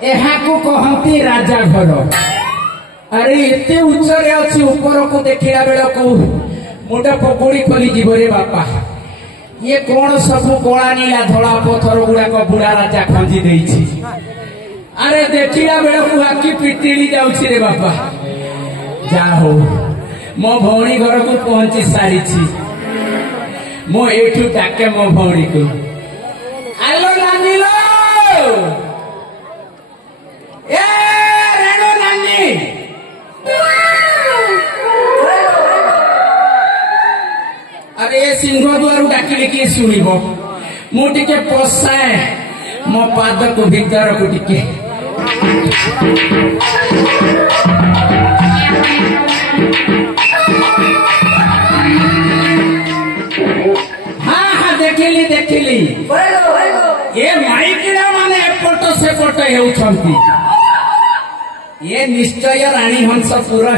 को कहती राजा घर। अरे एते उच्चरे अच्छी ऊपर को देखला बेल को मुंड पकोड़ी खोली जीव रे बापा। ये कौन सब कला नीला धला पथर गुड़ाक बुढ़ा राजा खंजी देछि। अरे देखला बेल को आखि पिटिली जाउछि रे बापा। जा हो मो भौणी घर को पहुंची सारी मो एठू डाके मो भौणी को आलो नानी लो ए रेणु नानी। अरे सिंह द्वार डाकिले किए शुणव मुझे पशाए मो पाद को भीतर को टिके हाँ देखिली देखिली ये माइक माने एपट सेपट होउछंती। ये निश्चय रानी हंस पूरा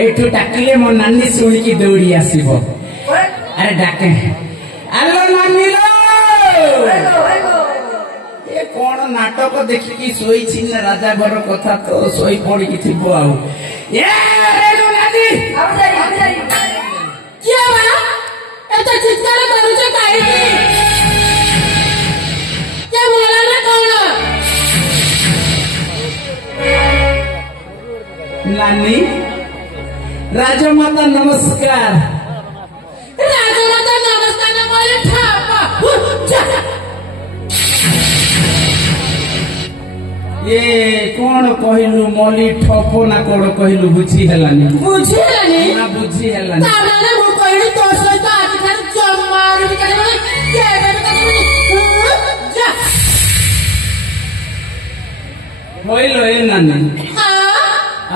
एठू डाकिले मो नानी शुणिकी दौड़ी आसब। अरे डाके आलो नानी लो। ये कौन नाटक देखिकी शोई राजा घर कथा तो शोई पड़ी थी आउ चित्कार करुच कहीं बोला ना कौन नानी राजमाता नमस्कार। राजमाता नमस्कार न बोले ठापा ये कौन कहलु मली ठपो ना कौन कहलु बुझी हेलानी ना बुझी हेलानी तामाने मु कहलु तो सहित आज खाली जमार भी करे बोले केबे करे जा होइलो ए नानी। हां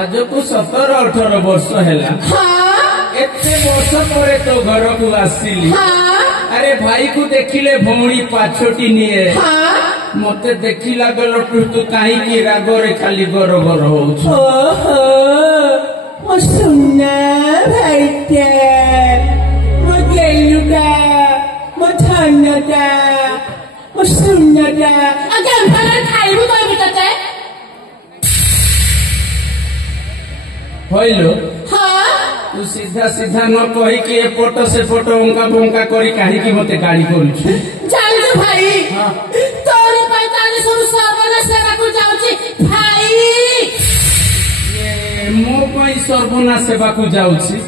आज को 17-18 वर्ष हेला। हां एते वर्ष परे तो घर को आसिली। हां अरे भाई को देखिले भौणी पाछोटी निए। हां मते देखिला बेल तू काहे की रागरे खाली गोर गोर होउछ। ओहो मो सुन्ना भाईटे मो गेलुटा मो धनटा मो सुन्नाटा आगे अंतर खाइबु तो बितते होइलो। हां तू सीधा सीधा न कहि कि ए फोटो से फोटो उनका बोंका करी काहे की मते गाड़ी करूछ। जान जो भाई हां तोर पैताली सब सर्वना सेवा को जाउची भाई। मो कोई सर्वना सेवा को जाउछी।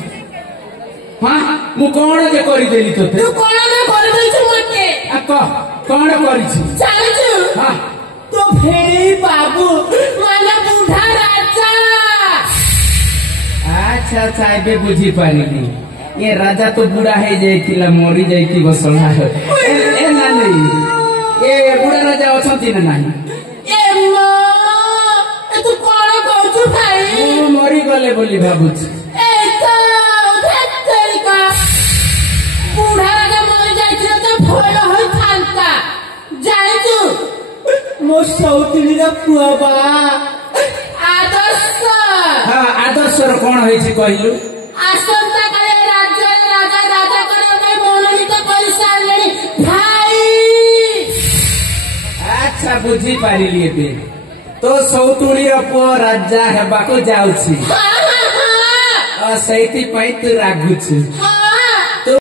हां मु कोन जे करि देली तोते तू कोन न कर देछु मते आ कोन करि छी जानु। हां तो फेरी बाबू माना बूढ़ा राजा। अच्छा अच्छा एबे बुझी पारिली। ये राजा तो बुढ़ा है जाइतिला मरी जाइति बसला। ए नानी ए बुढ़ा राजा अछंती ना नाही ए मो ए तू कोन कहू भाई मु मरी गले बोली भाबुछ। ए तो धत्तरी का बूढ़ा राजा मर जाइतिला तो भल होई थांता जाइतु मो सौतली रा पुआबा आदर्श। हां आदर्श रो कोन होई छी कहलु। आसंता काले राज्य राजा राजा करे भाई मनोनीत कर सारलेनी भाई। अच्छा बुझी पारिली एबे तो सौतुली रो पो राजा हेबा को जाउछी। हां हां हां आ सैती पई तू रागुछ। हां